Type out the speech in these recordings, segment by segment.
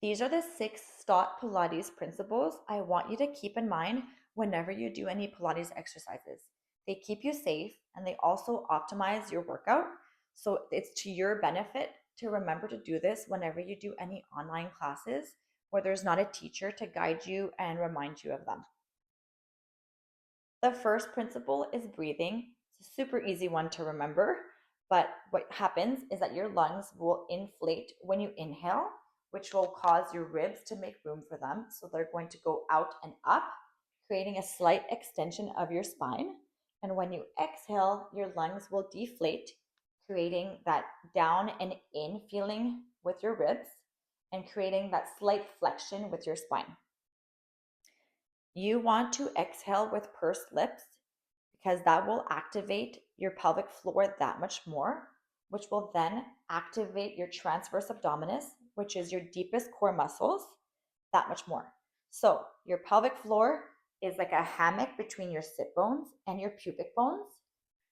These are the 6 STOT Pilates principles I want you to keep in mind whenever you do any Pilates exercises. They keep you safe and they also optimize your workout. So it's to your benefit to remember to do this whenever you do any online classes where there's not a teacher to guide you and remind you of them. The first principle is breathing. It's a super easy one to remember, but what happens is that your lungs will inflate when you inhale, which will cause your ribs to make room for them. So they're going to go out and up, creating a slight extension of your spine. And when you exhale, your lungs will deflate, creating that down and in feeling with your ribs and creating that slight flexion with your spine. You want to exhale with pursed lips because that will activate your pelvic floor that much more, which will then activate your transverse abdominis, which is your deepest core muscles, that much more. So your pelvic floor is like a hammock between your sit bones and your pubic bones,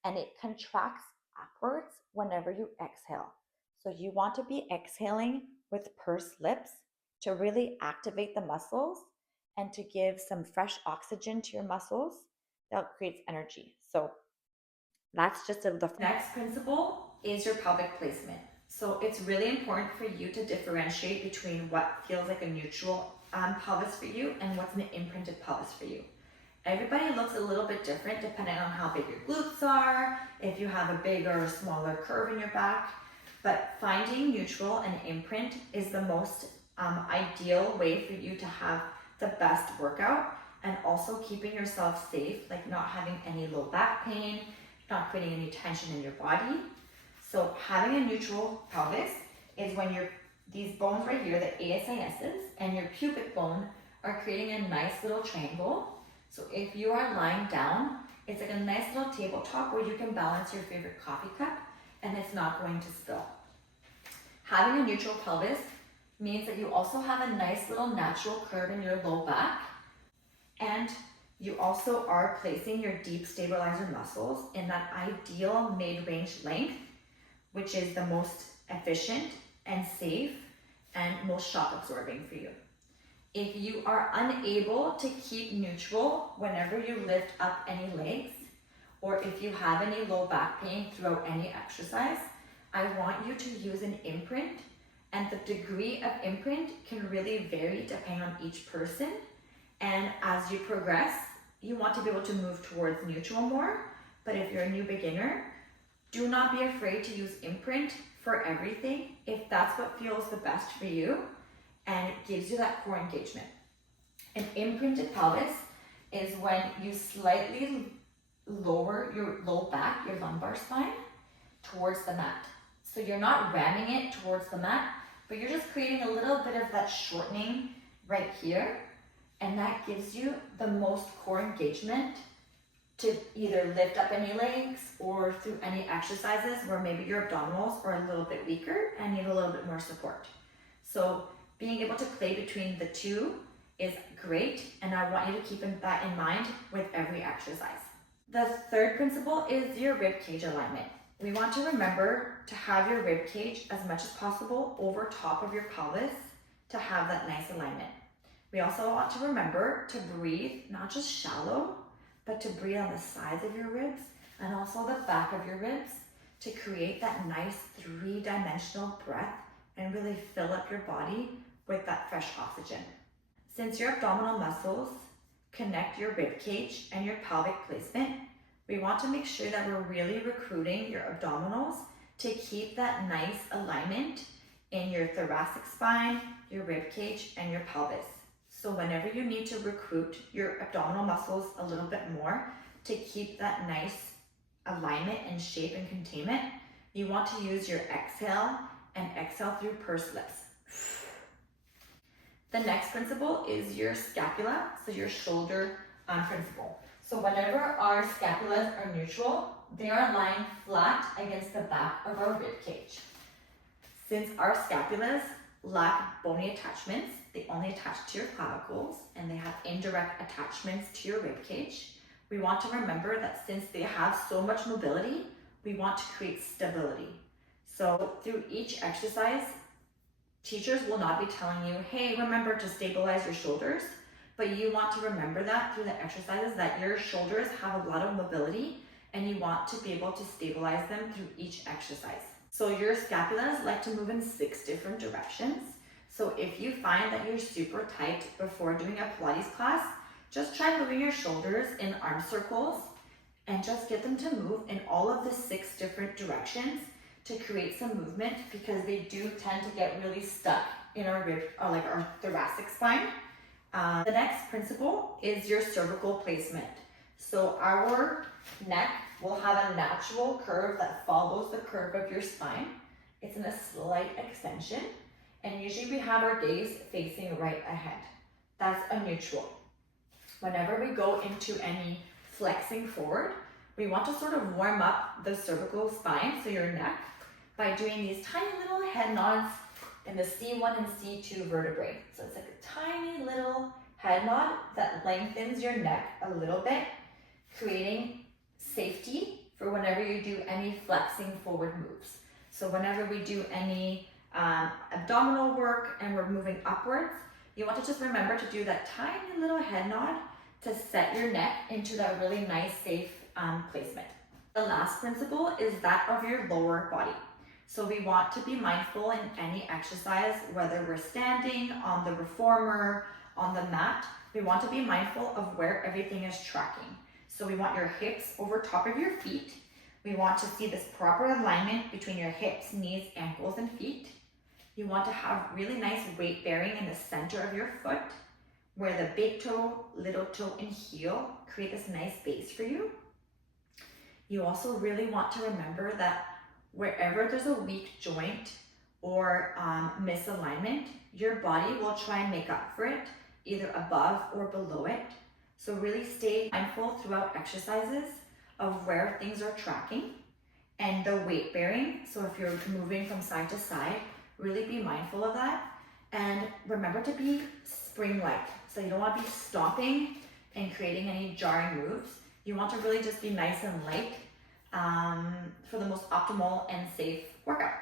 and it contracts upwards whenever you exhale. So you want to be exhaling with pursed lips to really activate the muscles and to give some fresh oxygen to your muscles that creates energy. So that's just the next principle is your pelvic placement. So it's really important for you to differentiate between what feels like a neutral pelvis for you and what's an imprinted pelvis for you. Everybody looks a little bit different depending on how big your glutes are, if you have a bigger or smaller curve in your back. But finding neutral and imprint is the most ideal way for you to have the best workout and also keeping yourself safe, like not having any low back pain, not creating any tension in your body. So having a neutral pelvis is when these bones right here, the ASISs, and your pubic bone are creating a nice little triangle. So if you are lying down, it's like a nice little tabletop where you can balance your favorite coffee cup and it's not going to spill. Having a neutral pelvis means that you also have a nice little natural curve in your low back, and you also are placing your deep stabilizer muscles in that ideal mid-range length, which is the most efficient and safe and most shock absorbing for you. If you are unable to keep neutral whenever you lift up any legs, or if you have any low back pain throughout any exercise, I want you to use an imprint, and the degree of imprint can really vary depending on each person. And as you progress, you want to be able to move towards neutral more. But if you're a new beginner, do not be afraid to use imprint for everything if that's what feels the best for you and it gives you that core engagement. An imprinted pelvis is when you slightly lower your low back, your lumbar spine, towards the mat. So you're not ramming it towards the mat, but you're just creating a little bit of that shortening right here. And that gives you the most core engagement to either lift up any legs or through any exercises where maybe your abdominals are a little bit weaker and need a little bit more support. So being able to play between the two is great, and I want you to keep that in mind with every exercise. The third principle is your rib cage alignment. We want to remember to have your rib cage as much as possible over top of your pelvis to have that nice alignment. We also want to remember to breathe, not just shallow, but to breathe on the sides of your ribs and also the back of your ribs to create that nice 3-dimensional breath and really fill up your body with that fresh oxygen. Since your abdominal muscles connect your rib cage and your pelvic placement, we want to make sure that we're really recruiting your abdominals to keep that nice alignment in your thoracic spine, your rib cage, and your pelvis. So whenever you need to recruit your abdominal muscles a little bit more to keep that nice alignment and shape and containment, you want to use your exhale and exhale through pursed lips. The next principle is your scapula, so your shoulder principle. So whenever our scapulas are neutral, they are lying flat against the back of our rib cage. Since our scapulas lack bony attachments, they only attach to your clavicles and they have indirect attachments to your rib cage. We want to remember that since they have so much mobility, we want to create stability. So through each exercise, Teachers will not be telling you, hey, remember to stabilize your shoulders, but you want to remember that through the exercises that your shoulders have a lot of mobility and you want to be able to stabilize them through each exercise. So your scapulas like to move in 6 different directions. So if you find that you're super tight before doing a Pilates class, just try moving your shoulders in arm circles and just get them to move in all of the 6 different directions to create some movement, because they do tend to get really stuck in our rib or like our thoracic spine. The next principle is your cervical placement. So our neck will have a natural curve that follows the curve of your spine. It's in a slight extension, and usually we have our gaze facing right ahead. That's a neutral. Whenever we go into any flexing forward, we want to sort of warm up the cervical spine, so your neck, by doing these tiny little head nods in the C1 and C2 vertebrae. So it's like a tiny little head nod that lengthens your neck a little bit, creating safety for whenever you do any flexing forward moves. So whenever we do any abdominal work and we're moving upwards, you want to just remember to do that tiny little head nod to set your neck into that really nice, safe placement. The last principle is that of your lower body. So we want to be mindful in any exercise, whether we're standing on the reformer, on the mat, we want to be mindful of where everything is tracking. So we want your hips over top of your feet. We want to see this proper alignment between your hips, knees, ankles, and feet. You want to have really nice weight bearing in the center of your foot, where the big toe, little toe, and heel create this nice base for you. You also really want to remember that wherever there's a weak joint or misalignment, your body will try and make up for it, either above or below it. So really stay mindful throughout exercises of where things are tracking and the weight bearing. So if you're moving from side to side, really be mindful of that. And remember to be spring-like. So you don't want to be stomping and creating any jarring moves. You want to really just be nice and light for the most optimal and safe workout.